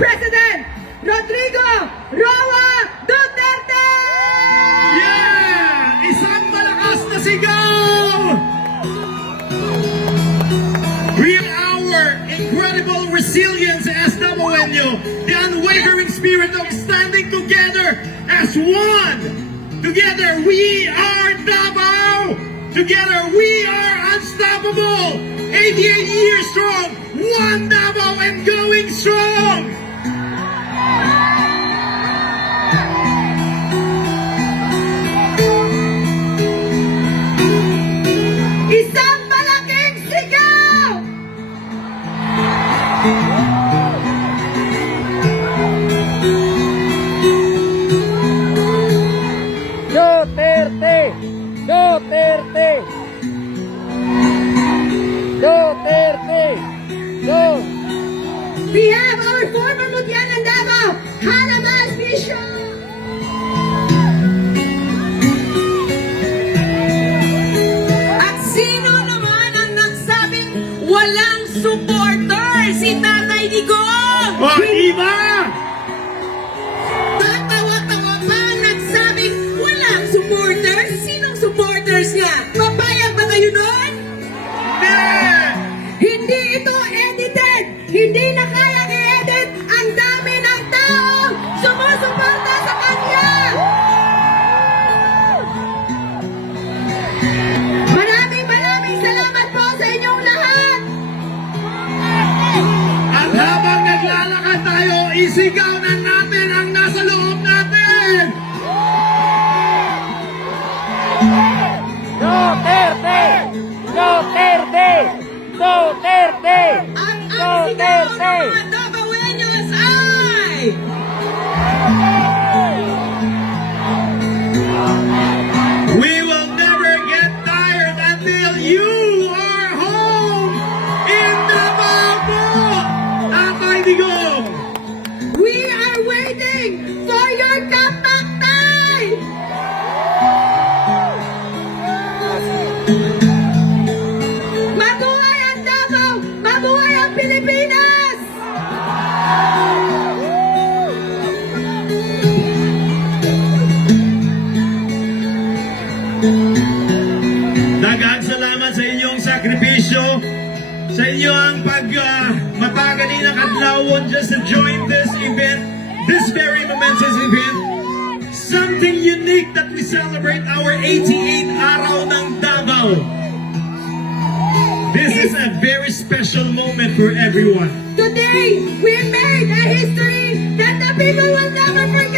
President Rodrigo Roa Duterte! Yeah! Isang malakas na sigaw! With our incredible resilience as Damoenyo, the unwavering spirit of standing together as one. Together we are Davao. Together we are unstoppable. 88 years strong, one Davao and going strong. Kayo doon? Yeah! Hindi ito edited! Hindi na kaya i-edit ang dami ng taong sumusuporta sa kanya! Maraming maraming salamat po sa inyong lahat! At habang naglalakad tayo, isigaw na natin very momentous event. Something unique that we celebrate our 88th araw ng Davao. This is a very special moment for everyone. Today, we made a history that the people will never forget!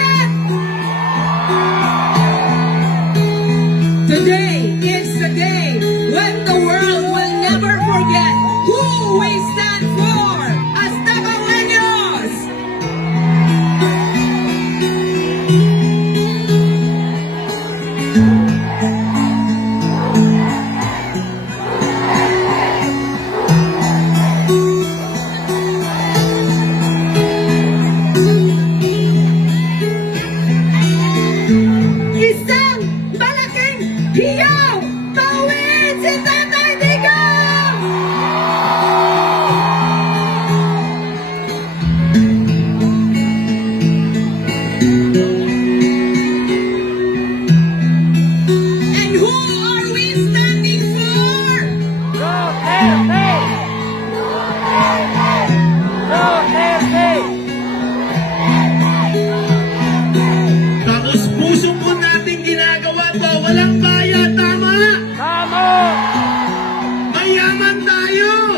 Tayo!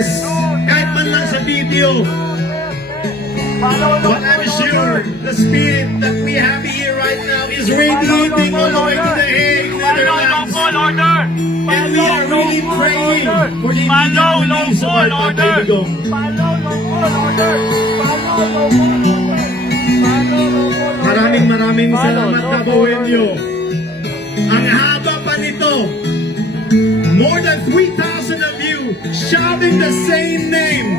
This, kahit man lang sa video, but I'm sure the spirit that we have here right now is radiating all the way to the Hague, Netherlands. And we are really praying for the immediate release of our Digong. Maraming maraming salamat na Boenyo. Ang haba than 3,000 of you shouting the same name.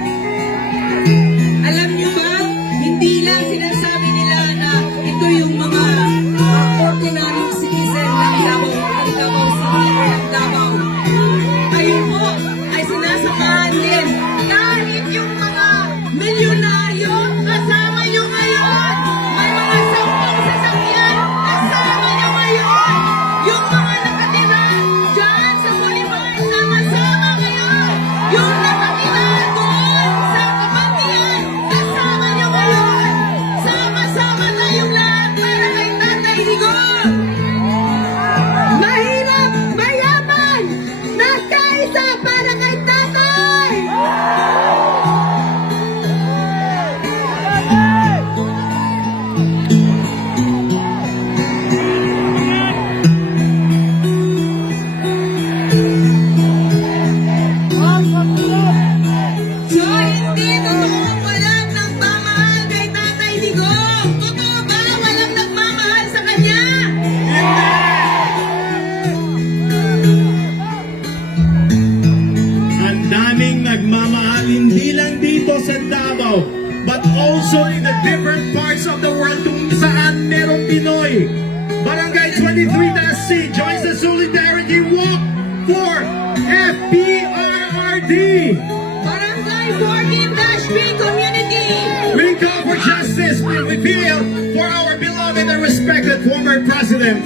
Alam niyo ba, hindi lang sinasabi former president.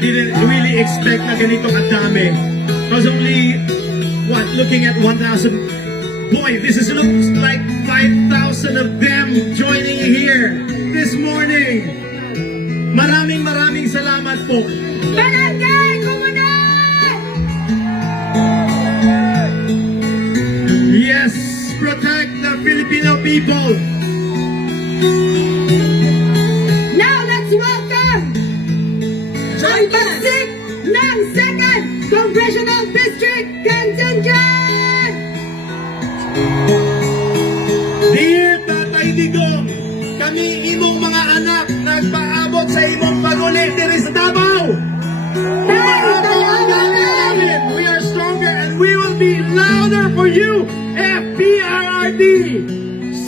Didn't really expect na ganito kadami. Because only, what, looking at 1,000, boy, this is looks like 5,000 of them joining here this morning. Maraming maraming salamat po. Barangay Komunal! Yes, protect the Filipino people. Congressional District Contingent! Dear Tatay Digong, kami imong mga anak nagpaabot sa imong paguli diri sa Davao. We are namin. We are stronger and we will be louder for you, FPRRD.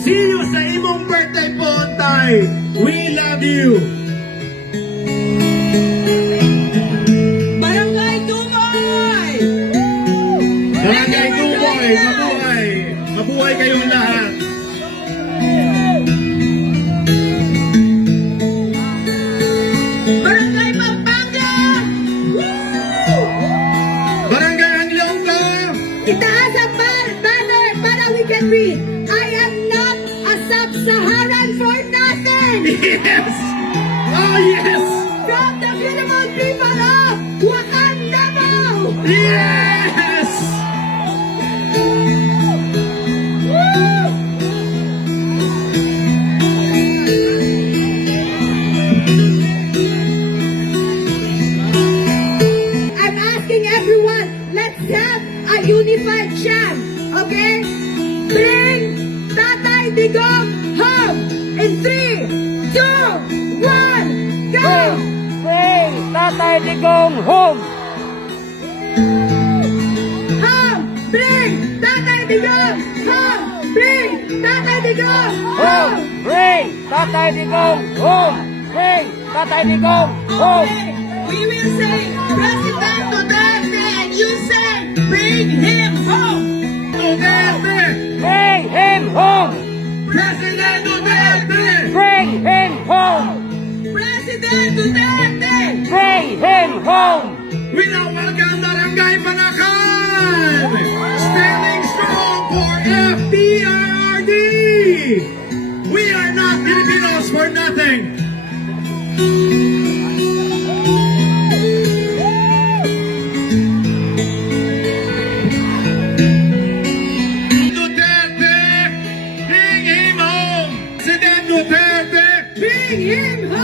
See you sa imong birthday po, Tay. We love you. Yes.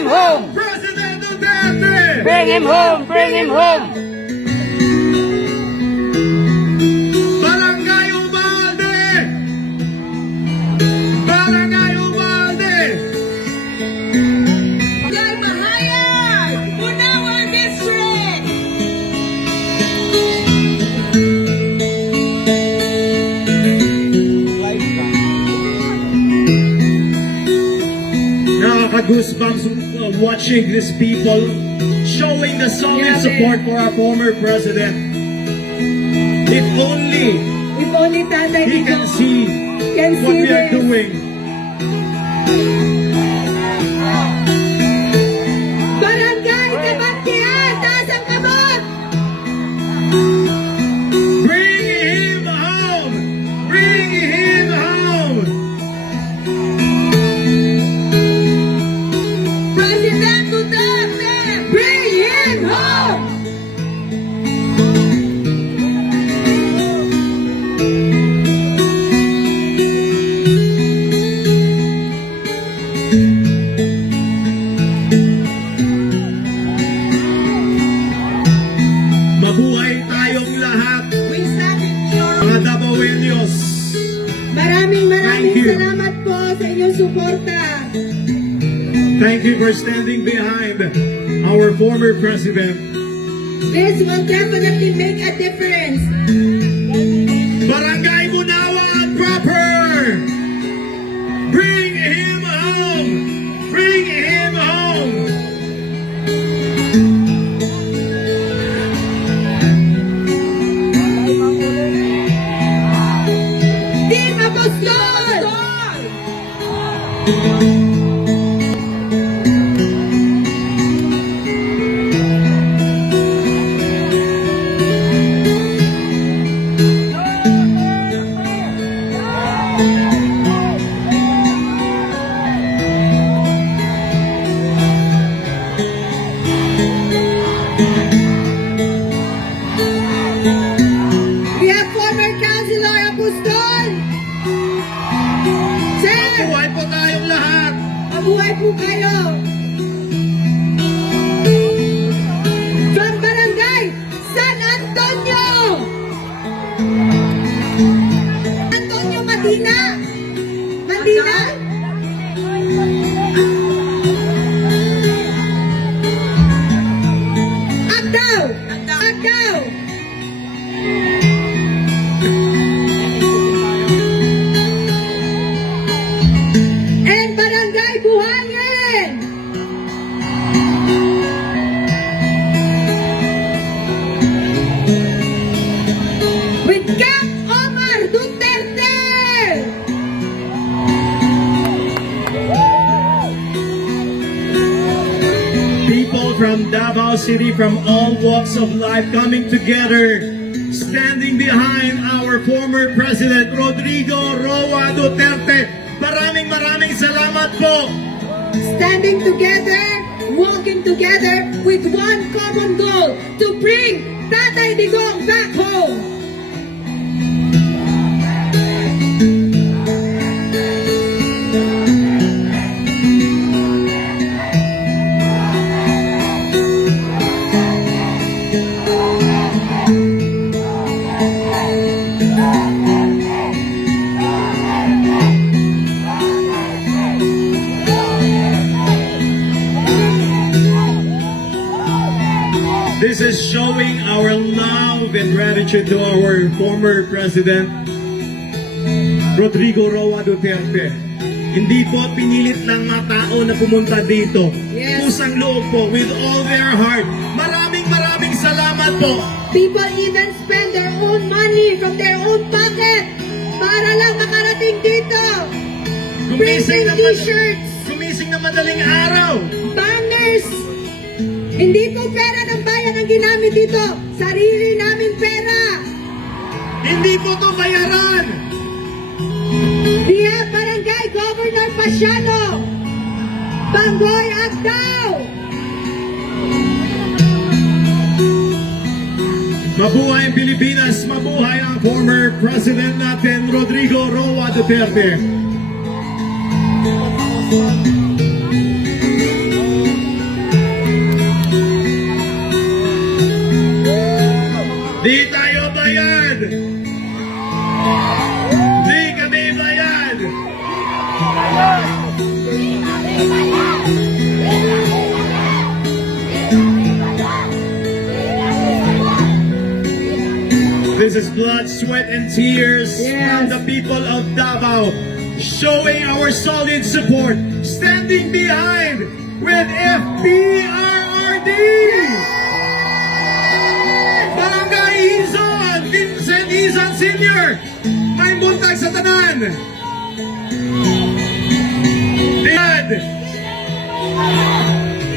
him home! Bring him home! Bring him home! Barangay Ubalde! Barangay Ubalde! Guy Mahayag! Bunawan District! Nakaka-goosebumps watching these people showing the solid support for our former president. If only, if only Tatay he can see can see what see we are doing. suporta. Thank you for standing behind our former president. This will definitely make a difference. 네. Walks of life coming together, standing behind our former President Rodrigo Roa Duterte. Maraming maraming salamat po. Standing together, walking together with one common goal to bring Tatay Digong back home. Love and gratitude to our former President, Rodrigo Roa Duterte. Hindi po pinilit ng mga tao na pumunta dito. Yes. Pusang loob po, with all their heart. Maraming maraming salamat po. People even spend their own money from their own pocket para lang makarating dito. Gumising Printing t-shirts, gumising na madaling araw. Hindi po pera ng bayan ang ginamit dito. Sarili namin pera. Hindi po to bayaran. Have Barangay Governor Pasiano. Banggoy Agdao. Mabuhay ang Pilipinas, mabuhay ang former President natin, Rodrigo Roa Duterte. This is blood, sweat, and tears Yes. from the people of Davao, showing our solid support, standing behind with FPRRD! Barangay Izon, Vincent Izon Sr., may buntag sa tanan! Dad!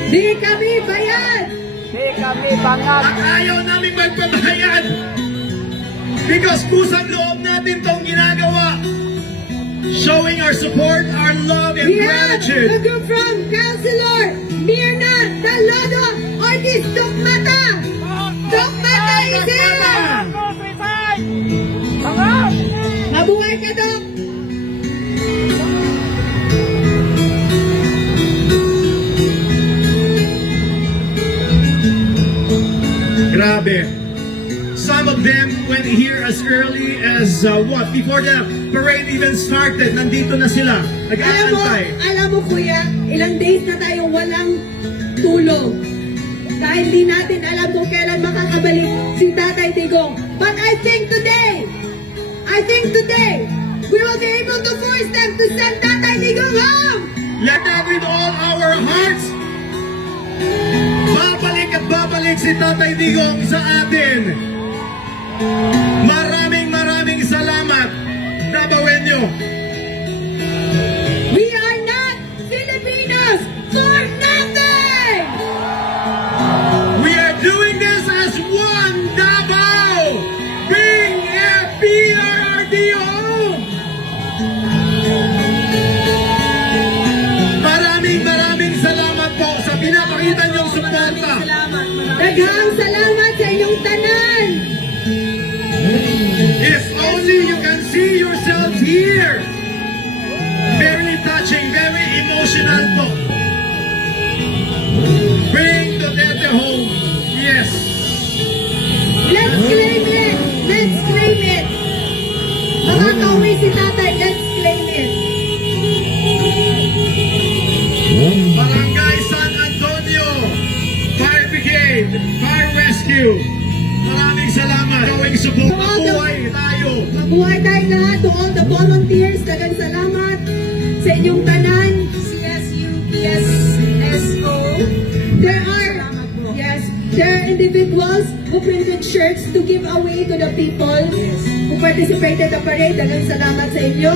Di kami bayad. Di kami bangag. At ayaw namin magpabayad! Because pusang loob natin tong ginagawa. Showing our support, our love, and We have a gratitude. group from Councilor Mirna Dalodo Ortiz Tukmata. Tukmata is here. Mabuhay ka, Dok. Grabe. Some of them went here as early as uh, what? Before the parade even started, nandito na sila. Alam mo, Nag-aantay. alam mo kuya, ilang days na tayo walang tulog. Dahil di natin alam kung kailan makakabalik si Tatay Digong. But I think today, I think today, we will be able to force them to send Tatay Digong home. Let that with all our hearts. Babalik at babalik si Tatay Digong sa atin. Maraming Maraming salamat. Gawing support. Mabuhay tayo. Mabuhay tayong lahat to all the volunteers. Dagang salamat sa inyong tanan. CSU, PSSO. There are, yes, there are individuals who printed shirts to give away to the people who participated the parade. Dagang salamat sa inyo.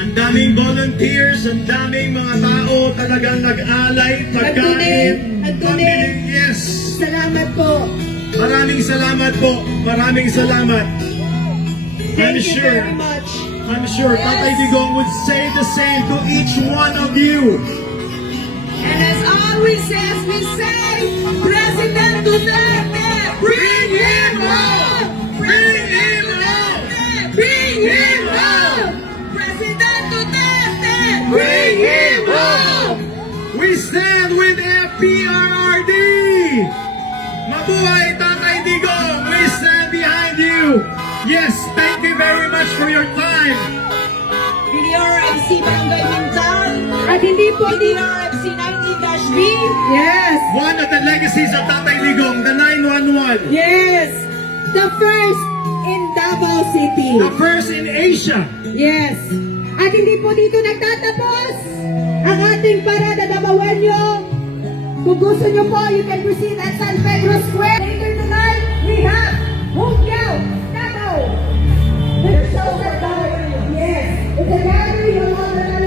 Ang daming volunteers, ang daming mga tao talagang nag-alay, pagkain, nag-donate. Yes. Salamat po. Maraming salamat po. Maraming salamat. I'm Thank you sure, very much. I'm sure Tatay Digong would say the same to each one of you. And as always says, we say, President Duterte, bring him home! Bring him home! Bring him home! President Duterte, bring him home! We stand with FPRRD! Mabuhay Yes, thank you very much for your time! PDRMC Barangay Mintal, At hindi po di... PDRMC 19-B, Yes! One of the legacies of Tatay Digong, the 911. Yes! The first in Davao City. The first in Asia. Yes! At hindi po dito nagtatapos ang ating parada Davaoenyo. Kung gusto nyo po, you can proceed at San Pedro Square. Later tonight, we have Hungry Yes. It's a gathering among the